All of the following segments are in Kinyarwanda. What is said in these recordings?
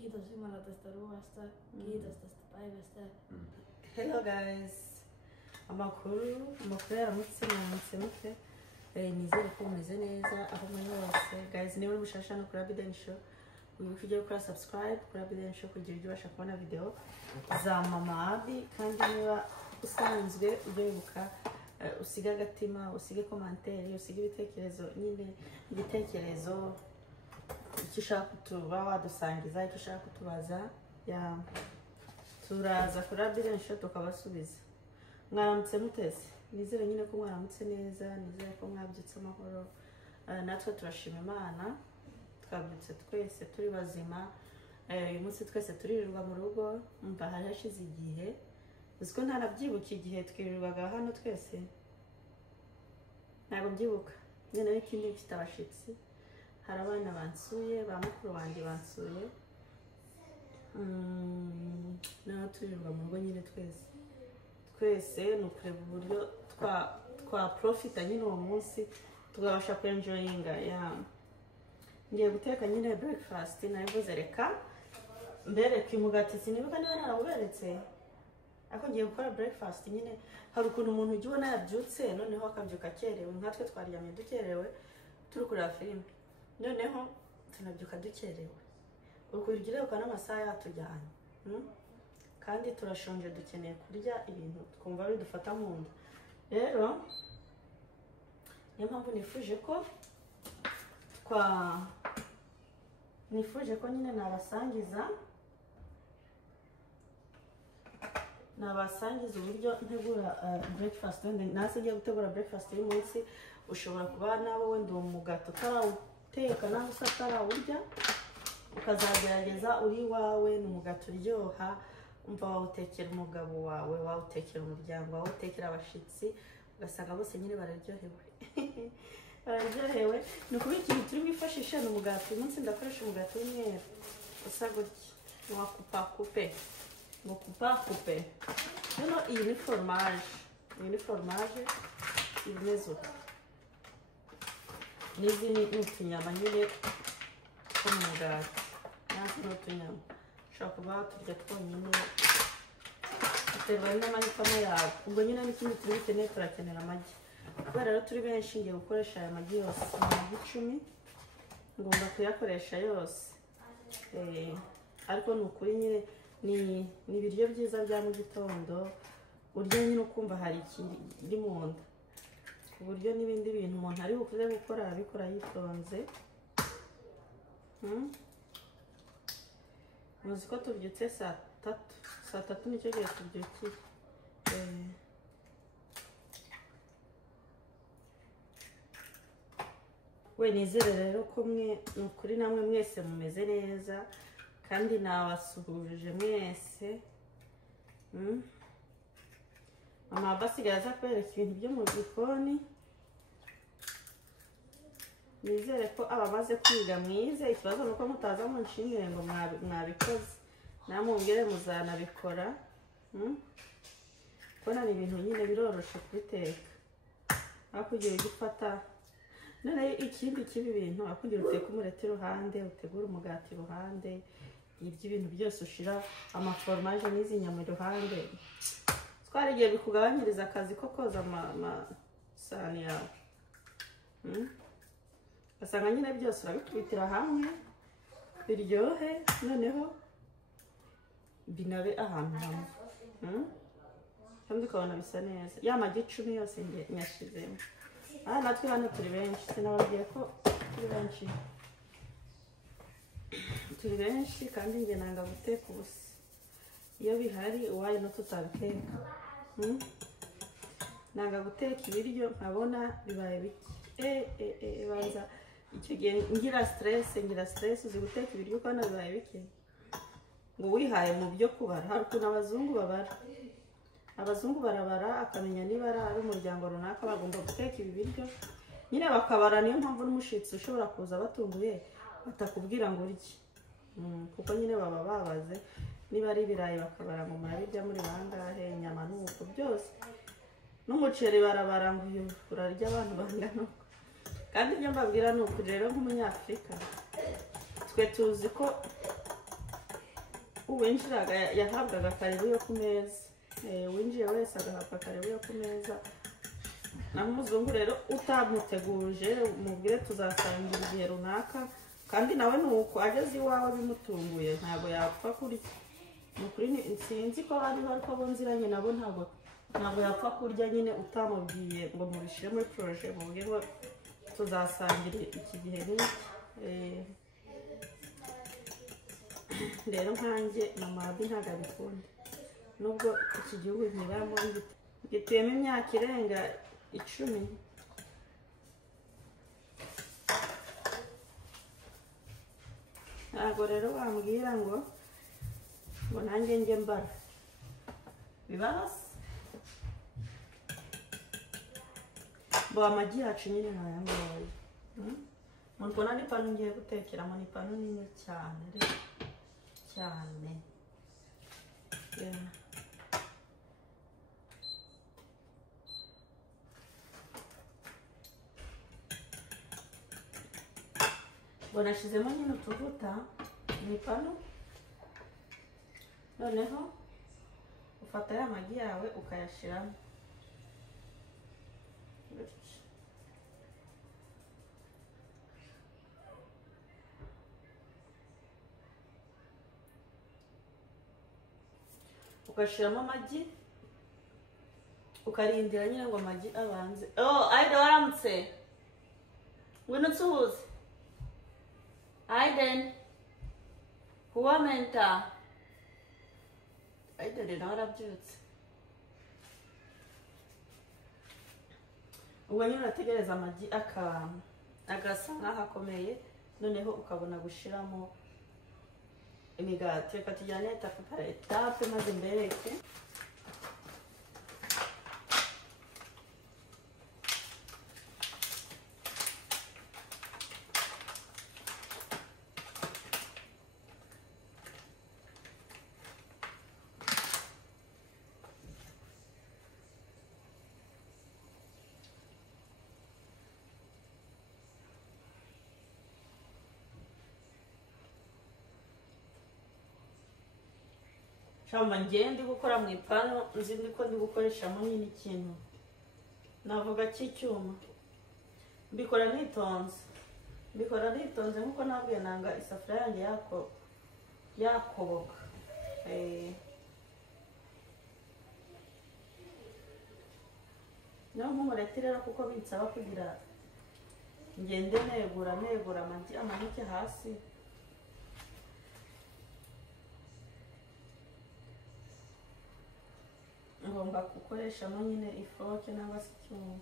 Kiitos Jumala tästä ruoasta. Kiitos tästä päivästä. Hello guys. Amakuru yaramutse mute. Nizere ko mumeze neza aho muri hose. Guys, niba uri mushasha no kuri Abiden Show, wibuke ujye gukora subscribe kuri Abiden Show kugira ujye ubasha kubona video za Mama Abi, kandi niba usanzwe ujye wibuka usiga agatima, usige commentaire, usige ibitekerezo, nyine ibitekerezo icyo ushaka kutuba wadusangiza, icyo ushaka kutubaza, ya turaza kuri Abiden Show tukabasubiza. Mwaramutse mutese, nizere nyine ko mwaramutse neza, nizere ko mwabyutse amahoro. Natwe turashima Imana, twabyutse twese turi bazima. Uyu munsi twese turirirwa mu rugo, mba hari hashize igihe, uziko ntanabyibuka igihe twirirwaga hano twese, ntabwo mbyibuka. Nyine n'ikindi mfite abashitsi, hari abana bansuye, ba mukuru wanjye bansuye, naho turirirwa mu rugo nyine twese ni ukureba uburyo twa profita nyine uwo munsi tugabasha kwenjoyinga. Ngiye guteka nyine breakfast, nabivuze reka mbereke umugati, sinibuka niba narawuberetse, ariko ngiye gukora breakfast. Nyine hari ukuntu umuntu ujya ubona yabyutse noneho akabyuka akerewe, nkatwe twaryamye dukerewe turi kureba filime, noneho tunabyuka dukerewe, ukurikira uko n'amasaha yatujyanye, kandi turashonje dukeneye kurya ibintu twumva bidufata mu nda. Rero niyo mpamvu nifuje ko nyine nabasangiza uburyo ntegura breakfast. Nase ngiye gutegura breakfast uyu munsi, ushobora kuba nawe wenda uwo mugati utarawuteka nawe usa utarawurya, ukazagerageza uri wawe, ni umugati uryoha, umva wawutekera umugabo wawe, wawutekera umuryango, wawutekera abashitsi, ugasanga bose nyine bararyohewe. Bararyohewe. Ni ukuri ikintu turi bwifashishe ni umugati. Uyu munsi ndakoresha umugati w'umweru usa gutya, wa kupakupe, ngo kupakupe. Hano iyi ni foromaje, imeze uko. N'izi ni utunyama nyine two mu mugati, natwe ni utunyama ushobora kuba turya twonyine, biterwa n'amahitamo yawe. Ubwo nyine n'ikindi turi bukeneye, turakenera amagi. Kubera rero turi benshi, ngiye gukoresha aya magi yose, amagi 10 ngomba kuyakoresha yose. Ariko ni ukuri nyine ni ibiryo byiza bya mu gitondo, urya nyine ukumva hari ikiri mu nda, ku buryo n'ibindi bintu umuntu ari bukuze gukora abikora yitonze. Muzi ko tubyutse saa 3 nicyo gihe tubyukiye. We nizere rero ko mwe ni ukuri namwe mwese mumeze neza, kandi nabasuhuje mwese. Mama basigaye aza kwereka ibintu byo mu gikoni. Nizere ko abamaze kwiga mwize, ikibazo nuko mutaza mu nshingire ngo mwabikoze, namubwire muzanabikora. Kubona ni ibintu nyine biroroshe kubiteka, akugira igifata. None ikindi kibi bintu, akugira uteka umureti iruhande, utegura umugati iruhande, ibintu byose ushira amaforomaje n'izi nyama iruhande, twarigiye bikugabanyiriza akazi ko koza amasahani yawe. Basanga nyine byose urabitwitira hamwe biryohe, noneho binabe ahantu hamwe, kandi ukabona bisa neza. Ya magi 10 yose nyashizemo. Natwe hano turi benshi, sinababwiye ko turi benshi, kandi njye nanga guteka ubusa. Iyo bihari uwaye no tutabiteka, nanga guteka ibiryo nkabona bibaye bike. Banza icyo gihe ngira stress, uzi guteka ibiryo ukabona bibaye bike, ngo wihaye mu byo kubara. Hari ukuntu abazungu barabara, akamenya niba ari umuryango runaka bagomba guteka ibi biryo, nyine bakabara. Niyo mpamvu n'umushitsi ushobora kuza batunguye batakubwira ngo urye, kuko nyine baba babaze. Niba ari ibirayi bakabara ngo murabirya muri bangahe, inyama n'uko byose, n'umuceri barabara ngo uyu urarya abantu bangana uko. Kandi ibyo mbabwira ni ukuri rero nk'umunyafurika, twe tuzi ko uwinjiraga yahabwaga karibu yo ku meza, winjiye wese agahabwa karibu yo ku meza. naho umuzungu rero utamuteguje umubwire tuzasangira igihe runaka, kandi nawe nuko ageze iwawe bimutunguye ntabwo yapfa kurya. Nukuri sinzi ko bari bariko bonziranye nabo ntabwo yapfa kurya nyine utamubwiye ngo mubishire muri projet mubwire ngo tuzasangira iki gihe n'iki. Rero nkanjye mama abi ntabwo abikunda, nubwo iki gihugu nkiramo gituyemo imyaka irenga 10. Ntabwo rero wambwira ngo nanjye njye mbara bibaza bo amagi yacu nyine ntayambaye. Mbona ni panu ngiye gutekeramo, ni panu nini cyane cyane. Bona shizemo nyine utuvuta ni panu, noneho ufata ya magi yawe ukayashiramo ukashiramo amagi ukarindira nyine ngo amagi abanze. Aida waramutse, ngwino nsuhuze. Aiden huwamenta, Aiden nawe arabyutse. Ubwo nyine urategereza amagi agasa nk'aho akomeye, noneho ukabona gushiramo imigati. Reka tujyane etape par etape maze mbereke. Shamba ngende gukora mu ipanu, nzi ndiko ndi gukoreshamo nyine ikintu navuga cy'icyuma. Mbikora nitonze nkuko nabwiye nanga isafuriya yanjye yakoboka. Naho nk'umureti rero kuko binsaba kugira ngende negura amagi amanike hasi. Ngomba gukoreshamo nyine ifoke cyangwa se icyuma.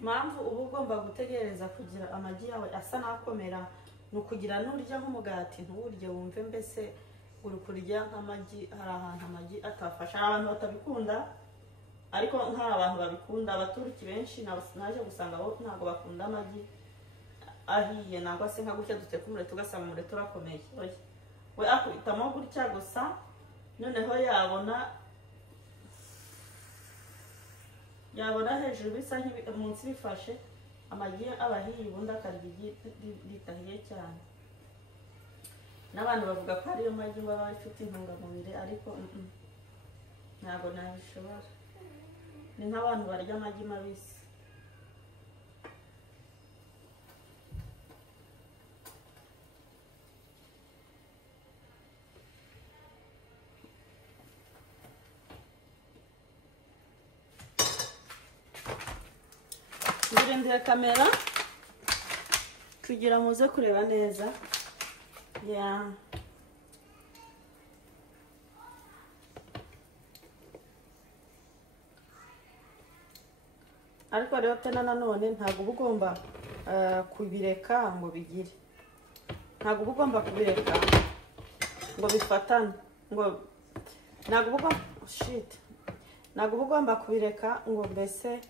Impamvu uba ugomba gutegereza kugira amagi yawe asa n'akomera ni ukugira n'urya nk'umugati ntuwurye wumve mbese uri kurya nk'amagi. Hari ahantu amagi atafasha, abantu batabikunda, ariko nk'aba abantu babikunda. Abaturiki benshi naje gusanga bo ntabwo bakunda amagi ahiye, nangwa se nka gutya duteka umureti ugasanga umureti urakomeye. We akubitamo gutya gusa, noneho yabona hejuru bisa munsi bifashe amagi abahiye, ubundi akarya igi ritahiye cyane. N'abantu bavuga ko ariyo magi ngo aba afite intungamubiri, ariko ntabwo nabishobora. Ni nk'abantu barya amagi mabisi. Ndindira kamera kugira muze kureba neza. Ariko rero tena nanone ntabwo ugomba kubireka ngo bigire, ntabwo ugomba kubireka ngo bifatane, ngo ntabwo ugomba kubireka ngo mbese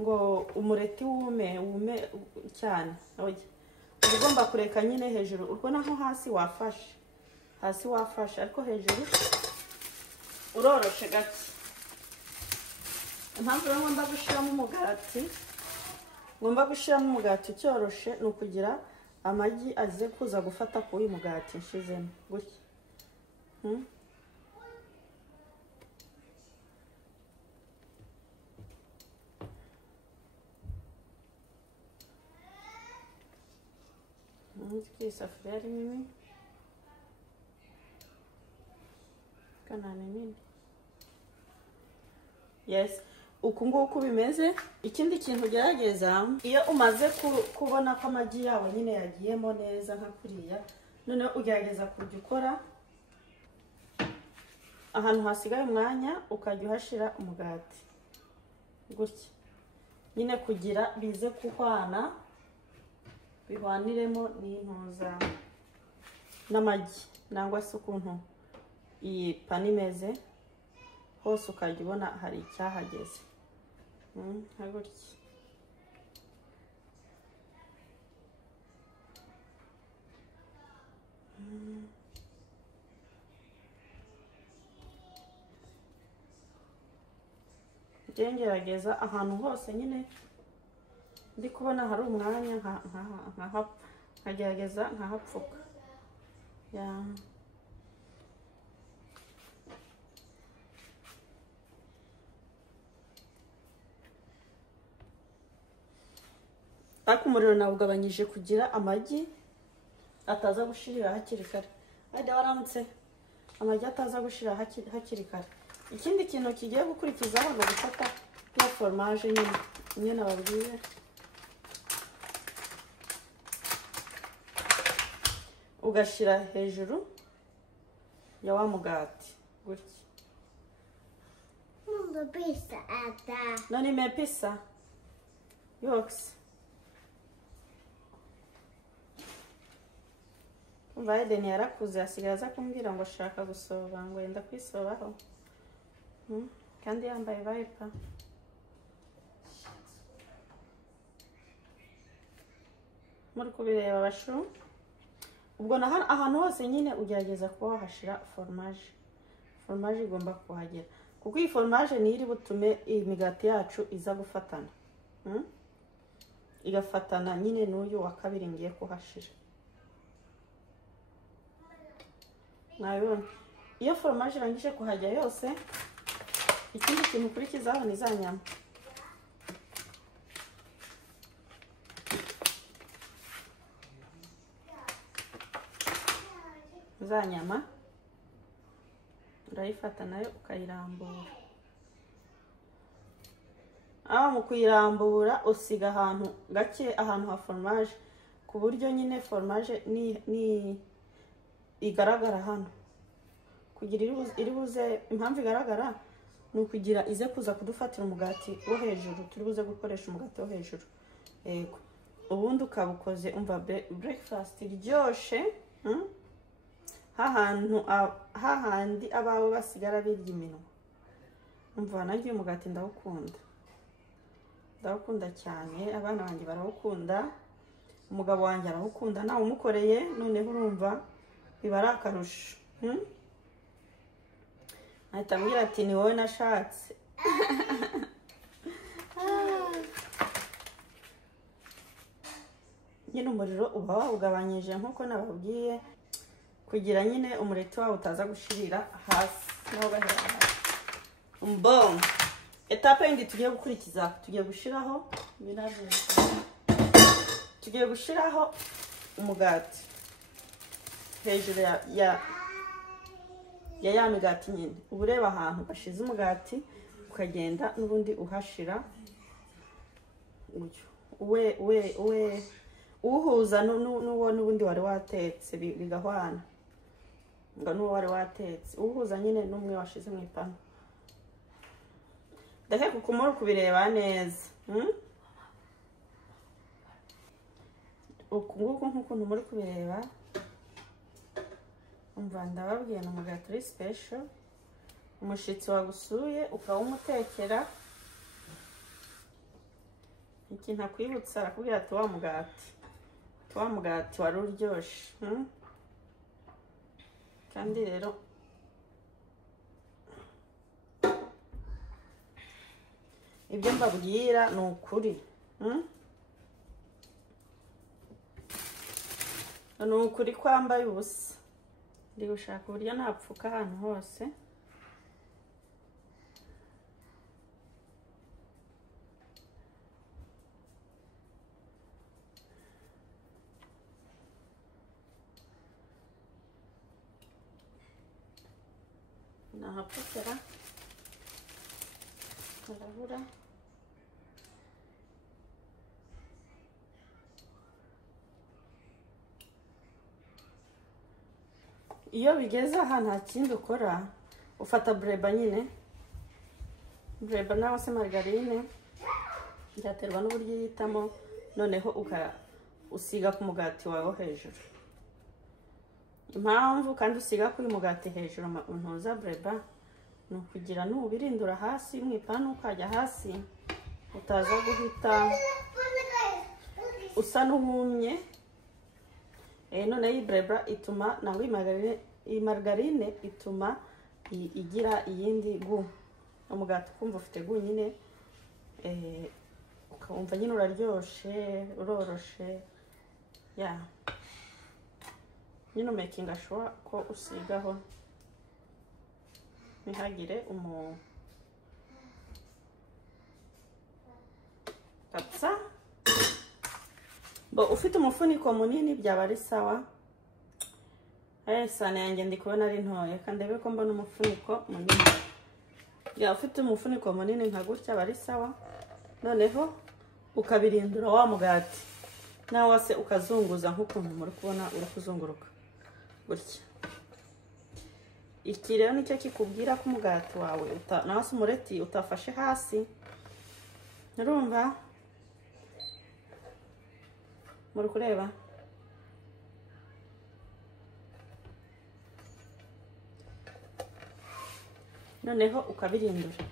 ngo umureti wume cyane. Ugomba kureka nyine hejuru, urwo naho hasi wafashe, ariko hejuru uroroshe gake. Impamvu rero ngomba gushyiramo umugati, cyoroshe ni ukugira amagi aze kuza gufata ku uyu mugati nshizemo gutya. Isafuriya ari nini, kanani nini. Yes, uku nguku bimeze. Ikindi kintu ugerageza iyo umaze kubona ko amagi yawe nyine yagiyemo neza nka kuriya, noneho ugerageza kujya ukora ahantu hasigaye umwanya ukajya uhashira umugati gutya nyine kugira bize kuhwana, bihwaniremo n'intuza n'amagi nangwa se ukuntu iyi pani imeze hose ukajya ubona hari icyahageze. Gutya ngerageza ahantu hose nyine ndi kubona hari umwanya nkagerageza nkahapfuka. Ariko umuriro nawugabanyije kugira amagi ataza gushirira hakiri kare. Hadi waramutse. Amagi ataza gushirira hakiri kare. Ikindi kintu kigiye gukurikizaho ni gufata ya fromage nyine nababwiye. Ugashira hejuru ya wa mugati gutya. Mamma pizza äta. Nani med pizza? Yoks. Biden yarakuze asigaye aza kumbwira ngo ashaka gusoba, ngo yenda kwisobaho. Kandi yambaye viper. Muri kubireba bashu. Ubwo ahantu hose nyine ugerageza kuba wahashira fromage. Fromage igomba kuhagera. Kuko iyi fromage niyo iri butume imigati yacu iza gufatana. Igafatana nyine n'uyu wa kabiri ngiye kuhashira. Nabibona. Iyo fromage irangije kuhajya yose, ikindi kintu ukurikizaho ni za nyama. Za nyama urayifata nayo ukayirambura. Mu kuyirambura usiga ahantu gake, ahantu ha fromage, ku buryo nyine fromage ni igaragara hano. Kugira iri buze, impamvu igaragara ni ukugira ize kuza kudufatira umugati wo hejuru, turi buze gukoresha umugati wo hejuru. Yego. Ubundi ukabukoze umva breakfast iryoshe. Hahandi abawe basigara birya iminwa. Umva nanjye umugati ndawukunda. Ndawukunda cyane, abana banjye barawukunda, umugabo wanjye arawukunda, nawe umukoreye noneho urumva biba ari akarusho. Ahita ambwira ati ni wowe nashatse. Nyine umuriro uba wawugabanyije nk'uko nababwiye, kugira nyine umureti wawe utaza gushirira hasi naho gahera hasi. Bon, etape yindi tugiye gukurikiza, tugiye gushiraho umugati hejuru ya migati nyine. Uba ureba ahantu bashize umugati ukagenda n'ubundi uhashira uhuza n'uwo n'ubundi wari watetse bigahwana, ngo n'uwo wari watetse uhuza nyine n'umwe washize mu ipanu. Ndakeka uko muri kubireba neza. Uku nguku nk'ukuntu muri kubireba, umva ndababwiye ni umugati uri special. Umushitsi wagusuye ukawumutekera, ikintu akwibutsa arakubwira ati wa mugati wari uryoshe. Kandi rero ibyo mbabwira ni ukuri. Ni ukuri kwambaye ubusa. Ndi gushaka uburyo napfuka ahantu hose. Nahapfukira. Harabura. Iyo bigeze aha nta kindi ukora, ufata breba nyine, breba nawe se margarine, byaterwa n'uburyo yitamo, noneho usiga ku mugati wawe hejuru. Impamvu kandi usiga kuri mugati hejuru ntuza breba ni ukugira n'ubirindura hasi mu ipanu ukajya hasi, utaza guhita usa n'uhumye. None iyi breba ituma nangwa iyi margarine ituma igira iyindi gu. Umugati ukumva ufite gu nyine, ukumva nyine uraryoshe, uroroshe. Yeah. Nyine making sure ko usigaho ntihagire kapsa. Bo ufite umufuniko munini byaba ari sawa. Sane yanjye ndi kubona ari ntoya, kandi ndebe ko mbona umufuniko munini. Ya ufite umufuniko munini nka gutya bari sawa. Noneho ukabirindura wa mugati. Nawe se ukazunguza nk'ukuntu muri kubona uri kuzunguruka gutya. Iki rero nicyo kikubwira ko umugati wawe nawe se umureti utafashe hasi. Urumva? Muri kureba? Noneho ukabirindura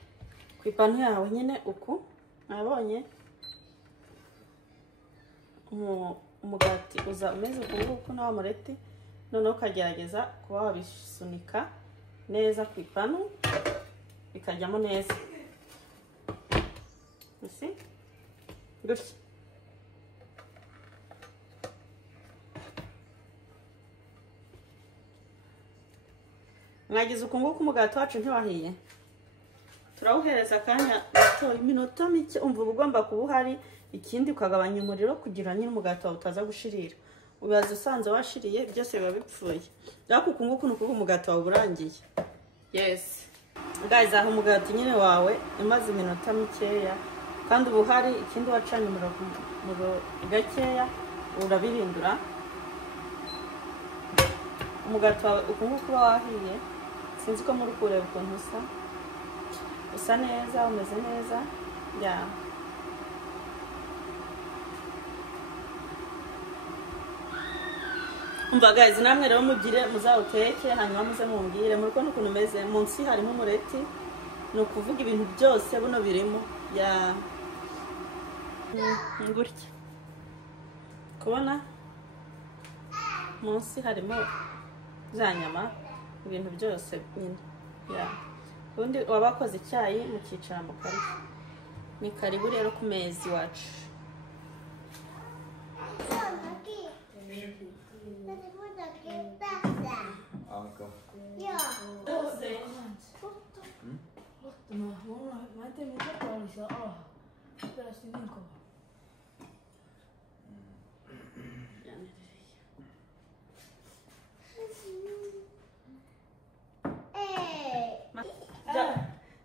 ku ipanu yawe nyine uku. Nabonye umugati uza umeze uku nawa mureti. Noneho ukagerageza kuba wabisunika neza ku ipanu bikajyamo neza. Isi? Gutya. Mwagize uku nguku umugati wacu ntiwahiye. Turawuhereza akanya gato, iminota mike. Umva ugomba kuba uhari, ikindi ukagabanya umuriro kugira nyine umugati wawe utaza gushirira. Ubaza usanze washiriye byose biba bipfuye. Ariko uku nguku nuko umugati wawe urangiye. Yes. Guys, aho umugati nyine wawe imaze iminota mikeya kandi ubu hari ikindi wacanye umuriro gakeya, urabirindura. Umugati wawe uku nguku wahiye. Sinzi ko muri kureba ukuntu usa neza, umeze neza. Yeah. Umva guys, namwe rero mugire muzawuteke hanyuma muze mumbwire muri kubona ukuntu umeze. Munsi harimo umureti, ni ukuvuga ibintu byose buno birimo. Ya ngutya kubona munsi harimo za nyama, ibintu byose nyine. Ya ubundi wabakoze icyayi mukicara mu karibu. Ni karibu rero ku mezi wacu. Mä en tiedä mitä oli siellä alhaalla. Perästi niin kova.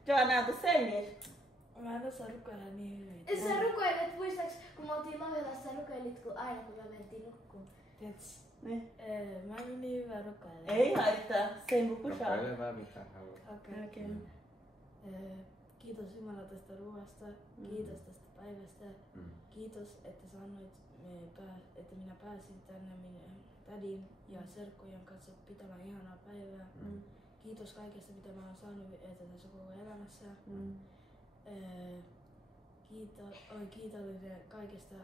Joanna, tu sengit? Mä en osaa rukoilla niin hyvin. Sä rukoilet, muistaaks kun me oltiin Lohjalassa, sä rukoilit aina kun me mentiin nukkuun? Tiedätkö? Niin. Mä en ole niin hyvä rukoilla. Ei haittaa, sen pukusaa. Rukoile vaan mitä haluat. Okei. Kiitos Jumala tästä ruoasta. Kiitos tästä päivästä. Kiitos, että sä annoit, että minä pääsin tänne minun tädin ja serkkujen kanssa pitämään ihanaa päivää. Kiitos kaikesta, mitä mä oon saanut tässä koko elämässä. Olen kiitollinen kaikesta,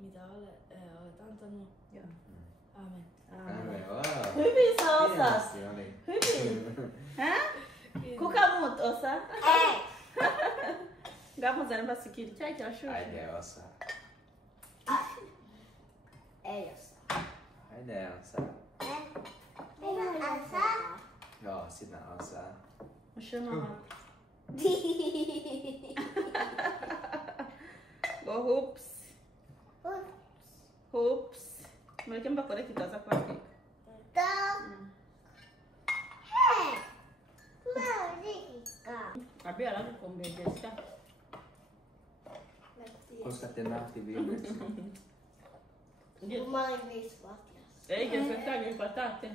mitä olet antanut. Amen. Hyvin sä osas. Oli. Hyvin. Hä? Kuka muut osaa? Ngamuzane mbasikira icyayi kirashushe. Haydi olsa. Elsa. Haydi olsa. Elsa. Ja, sinä olsa. Mushema. Go hoops. Hoops. Melkein bakore kitaza kwa kiki. Abi ala kukombejesha. Koska te nähti viimeksi? Mä olin 5-vuotias. Eikä se tääkin patate.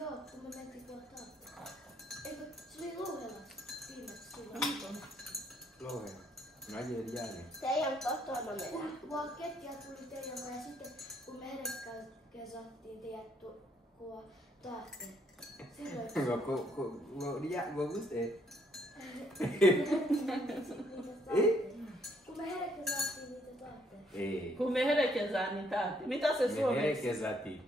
Joo, kun me mentiin kohtaan. Eikö, se oli Louhelassa viimeksi silloin. Louhe. Mäkin jääni. Teidän kotona mennään. Kun ketjä tuli teidän kanssa ja sitten kun me herekkääkin saattiin teidät kuva tahteen. Silloin Gå guste. kun me herekkääkin saattiin niitä tahteen. Ei. Kun me herekesään, niin taati. Mitä se Me suomeksi? herekesäti.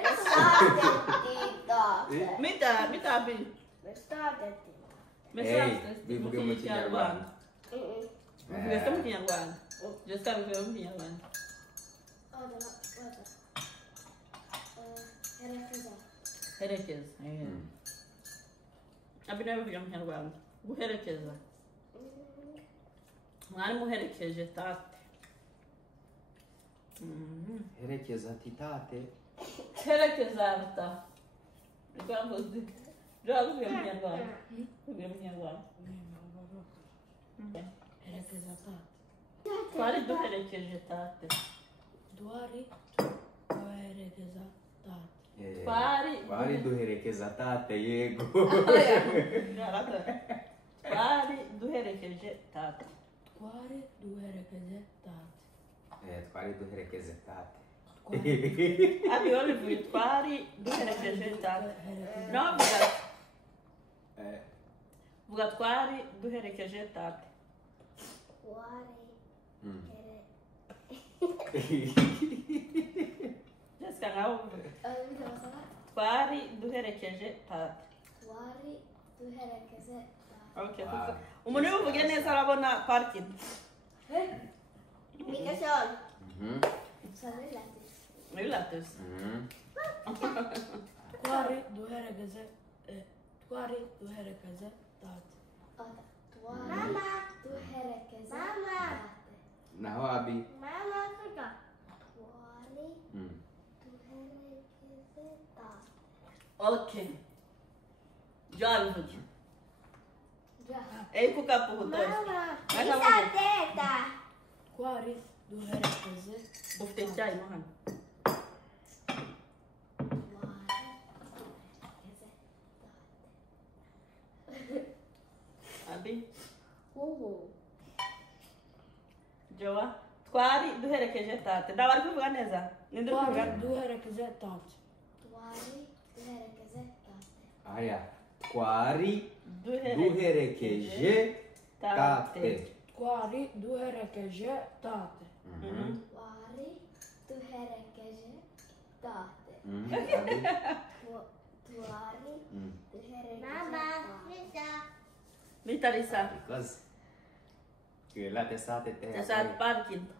Me saatettiin tahteen. Mitä Abi? Me saatettiin. Me Ei, saastettiin. vi borde mycket hjälpa. Vi ska mycket hjälpa. Det ska vi mycket hjälpa. Oota. Herekkääsä. Herekes. Abi ne mycket hjälpa. Bu herekesa. Mani mu herekes taati. Herekesäti taate. Herekesarta. Mikä on tosi? Joo, mycket hjälpa. Mycket hjälpa. Herekeza taat. Quali du herekes taati? Duari du herekeza taat. Pari du herekeza taate jego. Quali du herekes taati? Duari du herekeza taat. Pari du herekeza taate. Abi oli puhut quali du herekes taati? No, bugat quali du herekes taati? Jessica, não. Mitä mä sanon? Quali du herekes taati? Tuari du herekkääsä. Okei. Umuni uvuge neza arabona parking. Mikä se on? Mhm. Se on yllätys. Yllätys. Mhm. Duari du herekeza. Duari du herekeza taat. Oota. Tuari du herekkääsä. Naho abi. Tuari Mm. du herekkääsä taas. Okei. Jalvuki. Jaha. Ei kukaan puhu toista. Mitä teetä? Duari du herekeza. Ufte chai mahan. Abi. Huhu. Joa. Quali du herekes taati? Da var kuvuga neza. Nindu Duari kuvuga. du herekeza taat. Tuari du herekkääsä taas. Aja. Quari Du du herekes herekeje taate. Duari du herekeza taat. Mhm. Tuari du herekkääsä tahte. Mhm. Abi. Tuari Mm. du herekkääsä. Mitä lisää? Kas. Kyllä te saatte tehdä. Sä saat palkinto.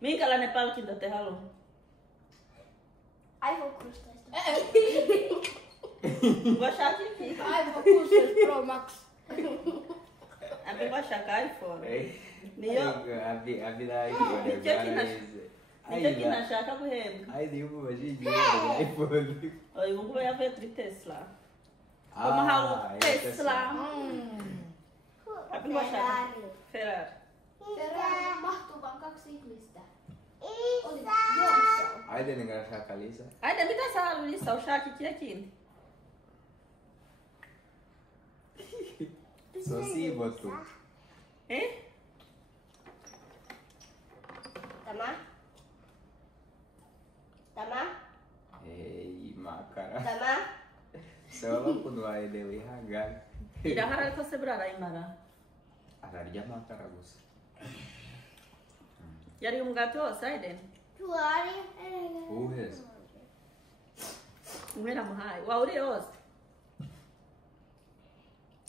Minkälainen palkinto te haluatte? iPhone 16. Washaki? iPhone 16 Pro Max. Abi washaka iPhone. Ei. Niyo. Abi da iPhone. Nicyo nashaka guhembwa. Ai di ubu bajiji iPhone. Oya ubu ngubu yavuye kuri Tesla. Umuhawe Tesla. Abi washaka Ferrari. Ferrari mahtuu vaan 2 ihmistä. Oli Johnson. Ai de ninguém achar Lisa. Aida, mitä sä haluat lisää? Ushaki kiakin. Só si botu. Eh? Tämä. Tämä. Ei makara. Tämä. Se on loppunut ai de lihagan. Ida haralta se brara imara. Ararja makaragus. Jari gato saiden. Tuari. Puhes. Mera mahai. Wauri os.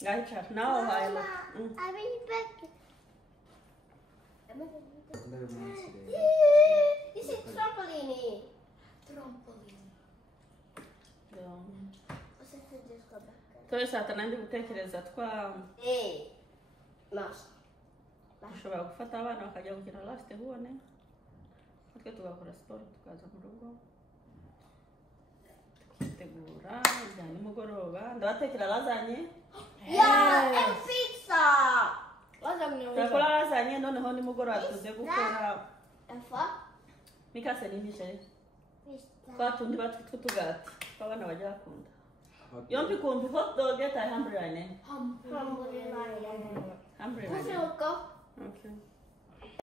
Gaicha. Now I look. I mean back. This is trampoline. Trampoline. What's it just go back? Toisaalta näin gutekereza Masa. ushobora gufata abana bakajya gukina lasite hone natwe tugakora siporo tukaza mu rugo tukitegura ibya nimugoroba ndabatekera lazanye Yeah, and pizza. turakora lazanye noneho nimugoroba tuze gukora mikase n'imisheri twa tundi batwitwa utugati tw'abana bajya bakunda yombi kumbi hot dog eta hamburger ne Hamburger. hamburger Okay. okay